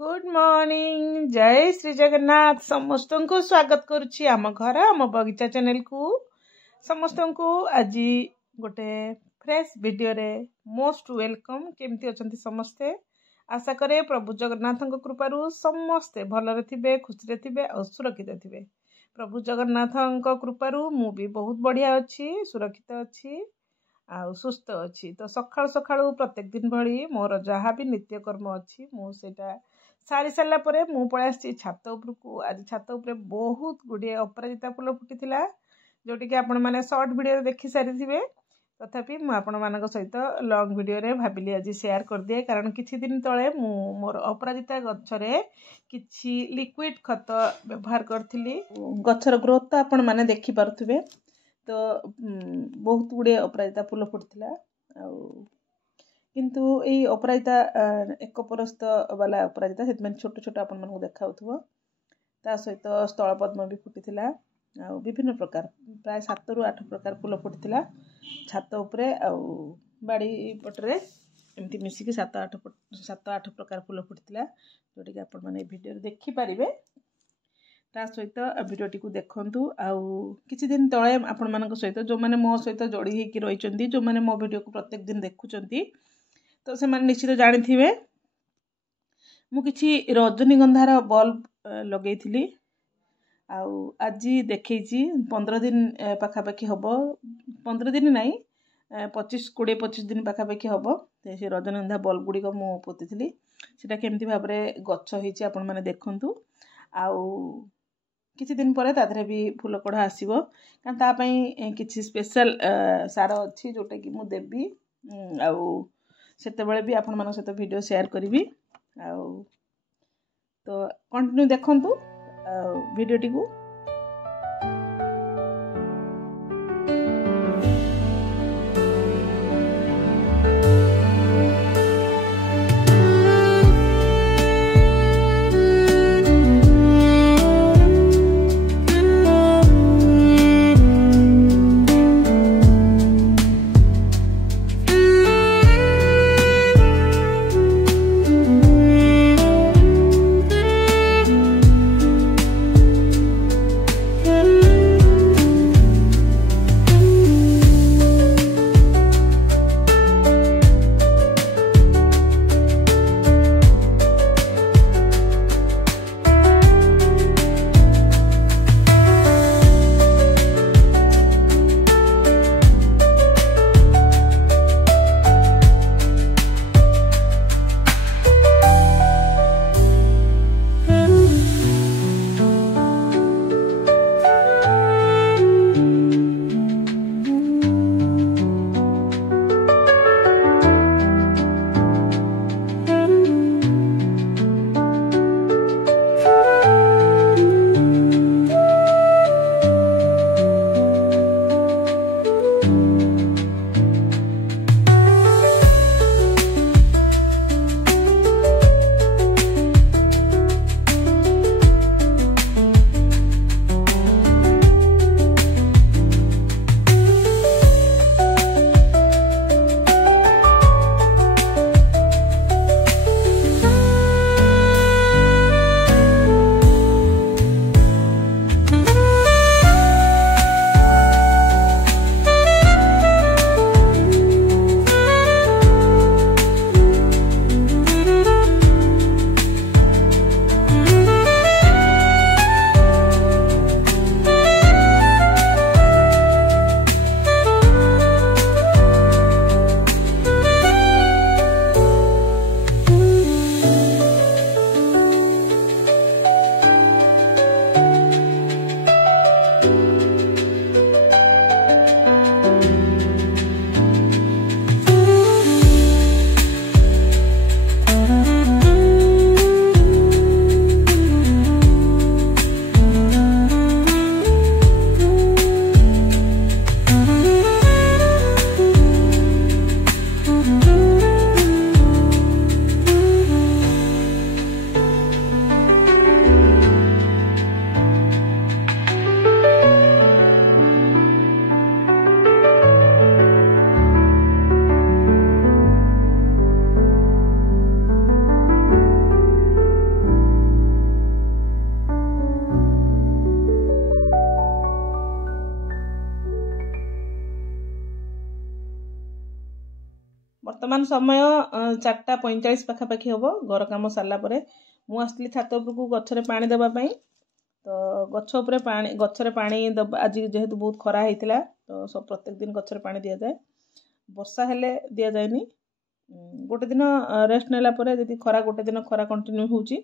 Good morning जय श्री जगन्नाथ समस्त को स्वागत करुच्ची आम घर आम बगीचा चैनल को समस्त को आज गोटे फ्रेश वीडियो रे मोस्ट वेलकम केमती अच्छा समस्ते आशा करे प्रभु जगन्नाथ कृपारू समस्ते भलरे थिबे खुशी थे और सुरक्षित थे प्रभु जगन्नाथ कृपारू मु भी बहुत बढ़िया अच्छी सुरक्षित अच्छी आउ सुस्थ अच्छी तो सकाळु सकाळु प्रत्येक दिन भली मोर जहाँ भी नित्यकर्म अच्छी मुझे सारी सारा परे मु पळै आसी छात उपरकू आज छात उपरे बहुत गुड़िए अपराजिता फुल फुटिथिला जोटी कि आपण माने शॉर्ट वीडियो देखि सारी थिबे तथापि मु आपण मानक सहित लॉन्ग वीडियो रे भाबिली आज शेयर कर दिए कारण किछि दिन तळे मु मोर अपराजिता गछरे किछि लिक्विड खत व्यवहार करथिली गछर ग्रोथ तो आपण माने देखि पारुथिबे तो बहुत गुड़े अपराजिता फुल फुटला किंतु यही अपराजिता एक परस्त वाला अपराजिता से छोट छोट आपण मानक देखाउथबो ता सहित स्थल पद्म भी फुटिथिला आ विभिन्न प्रकार प्राय 7 रु 8 प्रकार फुल फुटिथिला छात उपरे आ बाड़ी पटरे एमती मिसिकी 7-8 प्रकार फुल फुटिथिला जोटी कि आपण माने वीडियो देखि पारिबे ता सहित वीडियोटी को देखंतु आउ किछि दिन तळे आपण मानक सहित जो माने मो सहित जोड़ी हेकि रहिचंती जो माने मो वीडियो को प्रत्येक दिन देखुचंती तो से माने निश्चित जानिथिबे मु किछि रजनीगंधार बल्ब लगेइथिली आउ आज देखैछि 15 दिन पाखापाखि हबो 15 दिन नाही 25 दिन पाखापाखि हबो से रजनीगंधा बल्ब गुडी को मु पोतिथिली सेटा केमति भाबरे गच्छ हेछि आपण माने देखंतु आउ किछि दिन परे ताधरे भी फूल कढ़ा आसीबो कारण ता पई किछि स्पेशल सार अछि जोटा कि मु देबी आउ सेते बेले भी आपण मानक सहित वीडियो शेयर करिवि आउ तो कंटिन्यू देखंतु वीडियोटी को ବର୍ତ୍ତମାନ ସମୟ 4:45 ପାଖାପାଖି ହେବ। ଘର କାମ ସାରିଲା ପରେ ମୁଁ ଆସିଥିଲି ଛାତ ଉପରକୁ ଗଛରେ ପାଣି ଦେବା ପାଇଁ। ତ ଗଛରେ ପାଣି ଦେବା ଆଜି ଯେହେତୁ ବହୁତ ଖରା ହେଇଥିଲା ତ ପ୍ରତ୍ୟେକ ଦିନ ଗଛରେ ପାଣି ଦିଆଯାଏ। ବର୍ଷା ହେଲେ ଦିଆଯାଏନି। ଗୋଟେ ଦିନ ରେଷ୍ଟ ନେଲା ପରେ ଯଦି ଗୋଟେ ଦିନ ଖରା କଣ୍ଟିନ୍ୟୁ ହେଉଛି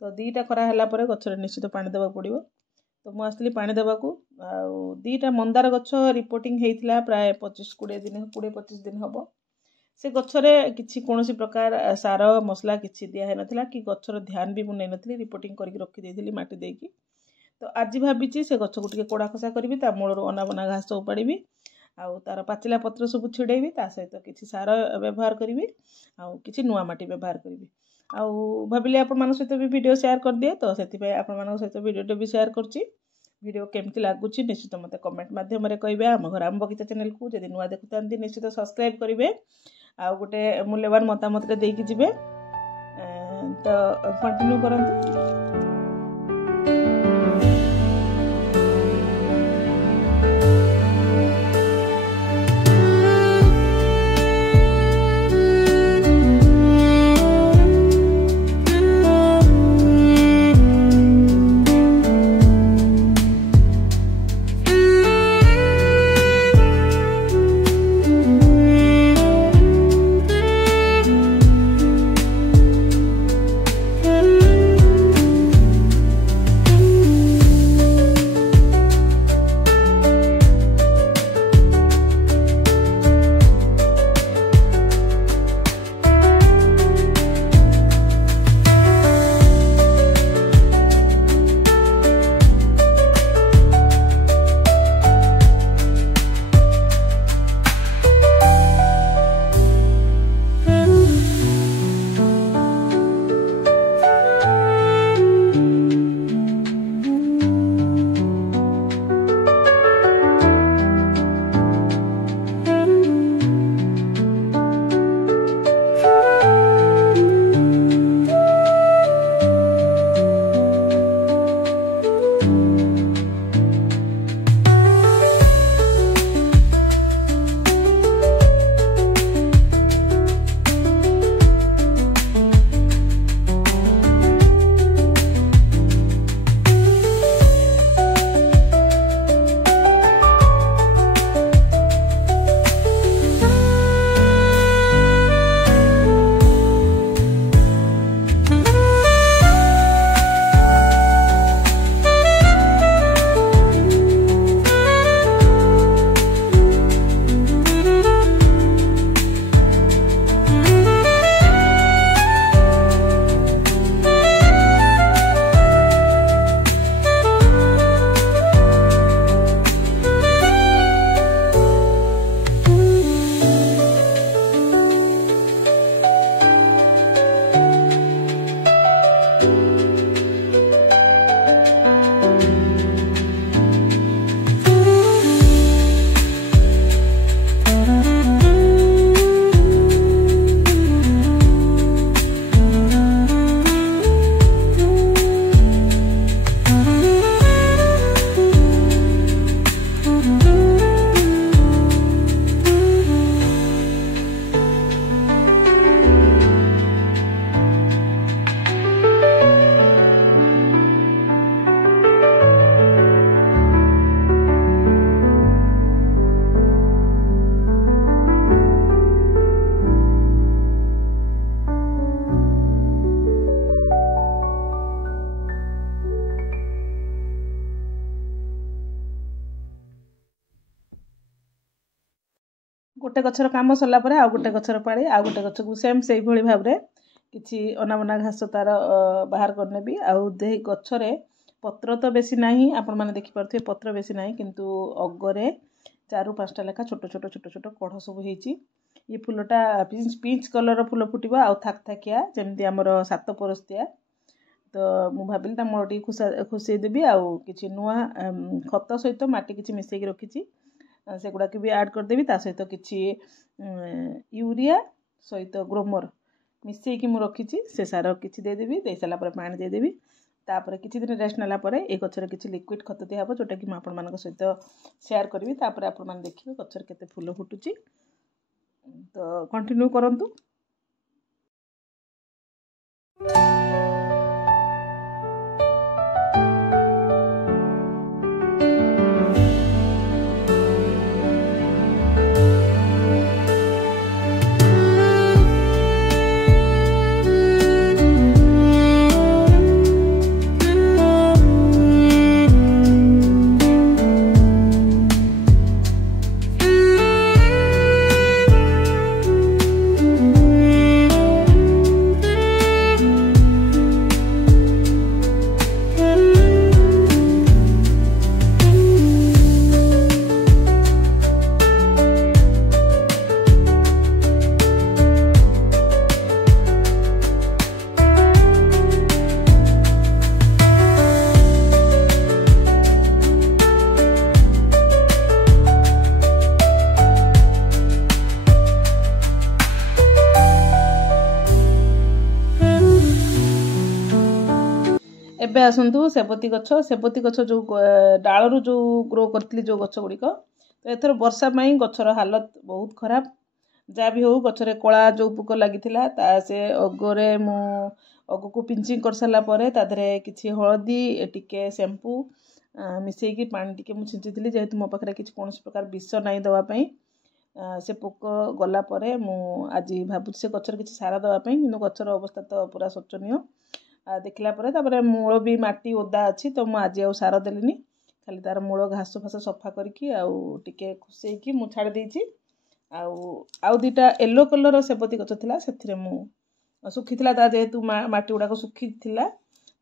ତ 2ଟା ଖରା ହେଲା ପରେ ଗଛରେ ନିଶ୍ଚିତ ପାଣି ଦେବାକୁ ପଡ଼ିବ। ତ ମୁଁ ଆସିଥିଲି ପାଣି ଦେବାକୁ। ଆଉ 2ଟା ମନ୍ଦାର ଗଛ ରିପୋର୍ଟିଂ ହେଇଥିଲା ପ୍ରାୟ 20-25 ଦିନ ହେବ। ସେ ଗଛରେ କୌଣସି ପ୍ରକାର ସାର ମସଲା କିଛି ଦିଆ ହେଇନଥିଲା କି ଗଛର ଧ୍ୟାନ ବି ମୁଁ ନେଇନଥିଲି, ରିପୋର୍ଟିଂ କରିକି ରଖିଦେଇଥିଲି ମାଟି ଦେଇକି। ତ ଆଜି ଭାବିଛି ସେ ଗଛକୁ ଟିକେ କୋଡ଼ା ଖସା କରିବି, ତା ମୂଳରୁ ଅନାବନା ଘାସ ଉପାଡ଼ିବି, ଆଉ ତାର ପାଚିଲା ପତ୍ର ସବୁ ଛିଡ଼େଇବି, ତା ସହିତ କିଛି ସାର ବ୍ୟବହାର କରିବି, ଆଉ କିଛି ନୂଆ ମାଟି ବ୍ୟବହାର କରିବି। ଆଉ ଭାବିଲି ଆପଣମାନଙ୍କ ସହିତ ବି ଭିଡ଼ିଓ ସେୟାର କରିଦିଏ, ତ ସେଥିପାଇଁ ଆପଣମାନଙ୍କ ସହିତ ଭିଡ଼ିଓଟେ ବି ସେୟାର କରୁଛି। ଭିଡ଼ିଓ କେମିତି ଲାଗୁଛି ନିଶ୍ଚିତ ମୋତେ କମେଣ୍ଟ ମାଧ୍ୟମରେ କହିବେ। ଆମ ଘର ଆମ ବଗିଚା ଚ୍ୟାନେଲକୁ ଯଦି ନୂଆ ଦେଖୁଥାନ୍ତି ନିଶ୍ଚିତ ସବସ୍କ୍ରାଇବ୍ କରିବେ, ଆଉ ଗୋଟେ ମୂଲ୍ୟବାନ ମତାମତଟେ ଦେଇକି ଯିବେ। ତ କଣ୍ଟିନ୍ୟୁ କରନ୍ତୁ। ଗୋଟେ ଗଛର କାମ ସରିଲା ପରେ ଆଉ ଗୋଟେ ଗଛର ପାଳି, ଆଉ ଗୋଟେ ଗଛକୁ ସେଇଭଳି ଭାବରେ କିଛି ଅନାବନା ଘାସ ତାର ବାହାର କରିନେବି। ଆଉ ଗଛରେ ପତ୍ର ତ ବେଶୀ ନାହିଁ, ଆପଣମାନେ ଦେଖିପାରୁଥିବେ ପତ୍ର ବେଶୀ ନାହିଁ, କିନ୍ତୁ ଅଗରେ 4-5ଟା ଲେଖା ଛୋଟ ଛୋଟ କଢ଼ ସବୁ ହେଇଛି। ये फुलटा पिंच कलर फुल फुटिब आउ थाकथाकिया जमी आमर 7 परस्तिया। तो मु भाविली ता मूल टी खुसईदेवी आउ कि नुआ खत सहित माटी किसी मिसेक रखी से गुड़ाक भी ऐड करदेवी ता सहित कि यूरिया सहित ग्रोमर मिसेक रखी से सार किसी देदेवी दे सारापर पानी देदेवी तापर किसी दिन रेस्ट नाला ये गचर किसी लिक्विड खत दिहब जोटा कि मुझे सहित सेयार करी। तापर आपण मैंने देखिए गचर केते फूल फुटुची। तो कंटिन्यू करंतु। एबे आसतु सेबती गछ जो डालू जो ग्रो करी जो गछ गुड़िक तो एथर वर्षा पाई गछर हालत बहुत खराब जहाँ भी हो गछरे कला जो पोक लगी से अगरे मु अग को पिंचिंग कर सारा तादे किसी हलदी टिके शैम्पू मिसेकी पानी टिके मु छिंची जेहेतु मो पाखे किसी कौन प्रकार विष नहीं दवापाई से पोक गला मु आज भावुँ से गचर किसी सार दवापाई कि गचर अवस्था तो पूरा शोचनीय देखला पर मूल भी माटी ओदा अच्छी तो मुझे आज सार देली खाली तार मूल घास फास सफा करके टिके खुसैकी मु छाड़ देछि आउ दुटा येलो कलर सेबती गछ थिला सेथिरे मु सुखी था जेहेतु माटी गुड़ाक सुखी थिला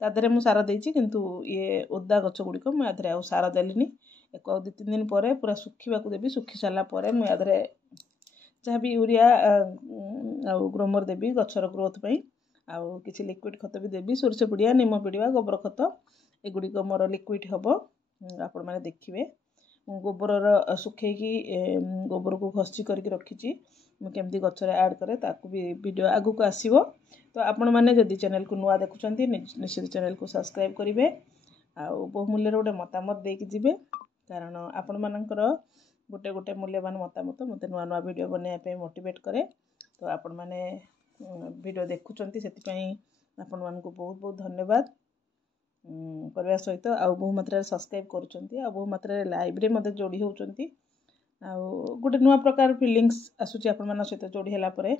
तादरे मु सार देछि किंतु ये ओदा गछ गुड़िक मुझे आउ सार देली एक 2-3 दिन पर पूरा सुखा देवी सुखी सारा मुझे जहाँ भी यूरिया आउ ग्रोमर देवी गचर ग्रोथ पाई आउ किसी लिक्विड खत भी देवी सोरष पिड़िया निम पिड़िया गोबर खत एगुड़िक मोर लिक्विड हम आपण मैंने देखिए गोबर सुखेकी गोबर को घसी करके रखी मुझे गचर ऐड करे ताकू भी वीडियो आगु को आसीबो तो आपण मैंने जदि चैनल को नुआ देखुंती निश्चित चैनल को सब्सक्राइब करेंगे आउ बहुमूल्य गोटे मतामत देकी जिवे कारण आपण मानकर गोटे गोटे मूल्यवान मतामत मत नुआ नुआ वीडियो बनाइए मोटिवेट करे तो आपण मैंने वीडियो देखुंती से आपण मानक बहुत बहुत धन्यवाद करने सहित आउ बहु मात्रा सब्सक्राइब करुँच बहु मात्रा लाइव रे मते जोड़ी होउचंती आउ गोटे नुआ प्रकार फीलिंग्स आसूची आपण मान सहित जोड़ी होला परे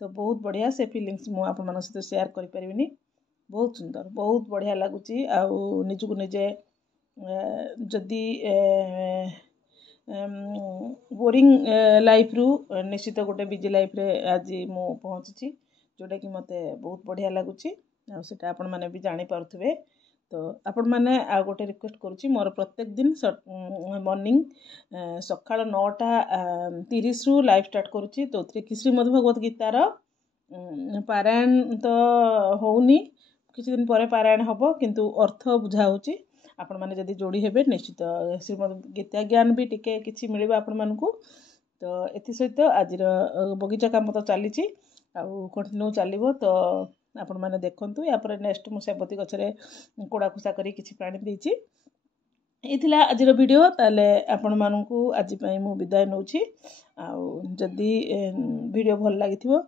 तो बहुत बढ़िया से फीलिंग्स मु आपण मान सहित शेयर करि परिबिनी बहुत सुंदर बहुत बढ़िया लागुची आउ निजु निजे जदि बोरिंग लाइफ रु निश्चित गोटे बिजी लाइफ रे आज मु पहुँची जोटा कि मते बहुत बढ़िया लगुच आटा आपण मैंने भी जानी पारुथिबे तो आपण मैंने आ गोटे रिक्वेस्ट करुच्ची मोर प्रत्येक दिन मॉर्निंग सकाळ 9:30 रु लाइव स्टार्ट करुच्ची तो श्रीमद् भगवत गीतार पारायण तो होउनी किसी दिन पर पारायण हम किंतु अर्थ बुझा होची आपण मैंने जदि जोड़ी हेबे निश्चित श्रीमद् गीता ज्ञान भी टिके किछि मिलिबा आपण मानकू तो एथि सहित आज बगीचा काम तो चली आउ कंटिन्यू चलो तो आपण मैंने देखंतु या पर नेक्स्ट मु सेबती गछरे कोड़ा खुसा करी किछि पानी देछि एथिला आज वीडियो ताले आपण मानकू आज पई मु विदाय नउछि आउ जदि वीडियो भल लागिथिबो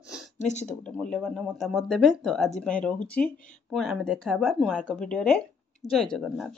निश्चित गोटे मूल्यवान मतामत देबे तो आज पई रहूछि पुणी आमे देखाबा नुआ एक वीडियो रे जय जगन्नाथ।